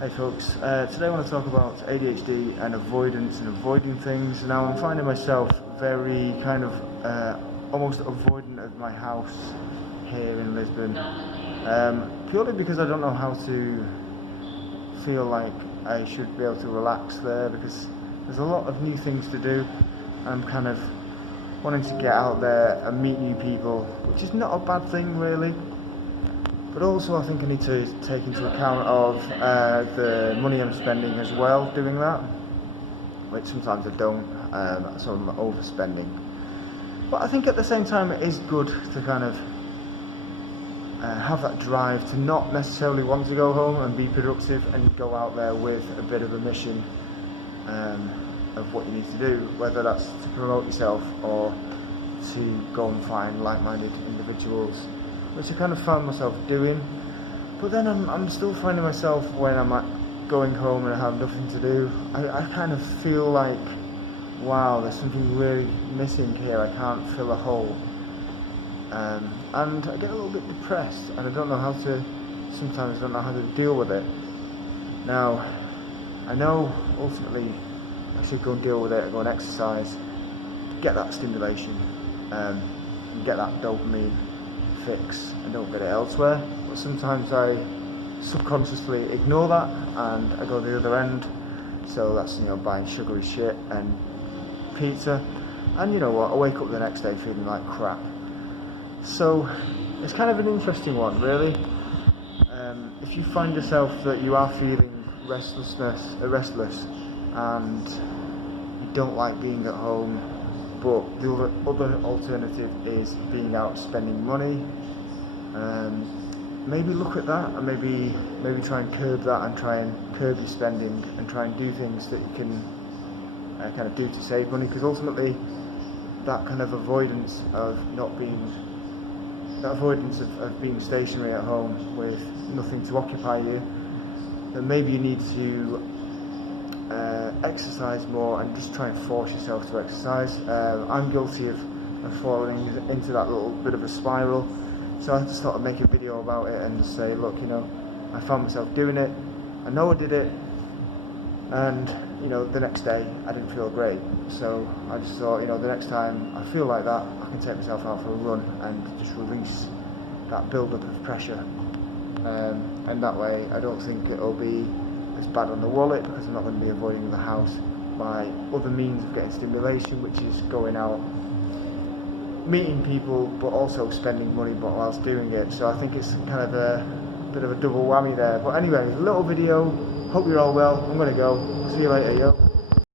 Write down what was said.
Hey folks, today I want to talk about ADHD and avoidance and avoiding things. Now I'm finding myself very kind of almost avoidant of my house here in Lisbon, purely because I don't know how to feel like I should be able to relax there, because there's a lot of new things to do. I'm kind of wanting to get out there and meet new people, which is not a bad thing really. But also I think I need to take into account of the money I'm spending as well doing that, which sometimes I don't, so I'm overspending. But I think at the same time it is good to kind of have that drive to not necessarily want to go home and be productive and go out there with a bit of a mission of what you need to do, whether that's to promote yourself or to go and find like-minded individuals, which I kind of found myself doing. But then I'm still finding myself, when I'm going home and I have nothing to do, I kind of feel like, wow, there's something really missing here, I can't fill a hole. And I get a little bit depressed, and I don't know how to, sometimes I don't know how to deal with it. Now, I know ultimately I should go and deal with it, go and exercise, get that stimulation, and get that dopamine fix, and don't get it elsewhere. But sometimes I subconsciously ignore that and I go the other end. So that's, buying sugary shit and pizza, and you know what, I wake up the next day feeling like crap. So it's kind of an interesting one really. If you find yourself that you are feeling restless and you don't like being at home, but the other alternative is being out spending money, maybe look at that and maybe try and curb that, and try and curb your spending and try and do things that you can kind of do to save money, because ultimately that kind of avoidance of being stationary at home with nothing to occupy you, then maybe you need to exercise more and just try and force yourself to exercise. I'm guilty of falling into that little bit of a spiral, so I just thought I'd make a video about it and just say, look, I found myself doing it, I know I did it, and the next day I didn't feel great. So I just thought, the next time I feel like that, I can take myself out for a run and just release that build-up of pressure, and that way I don't think it'll be as bad on the wallet, because I'm not going to be avoiding the house by other means of getting stimulation, which is going out, meeting people, but also spending money whilst doing it. So I think it's kind of a bit of a double whammy there. But anyway, a little video, hope you're all well. I'm going to go, see you later, yo.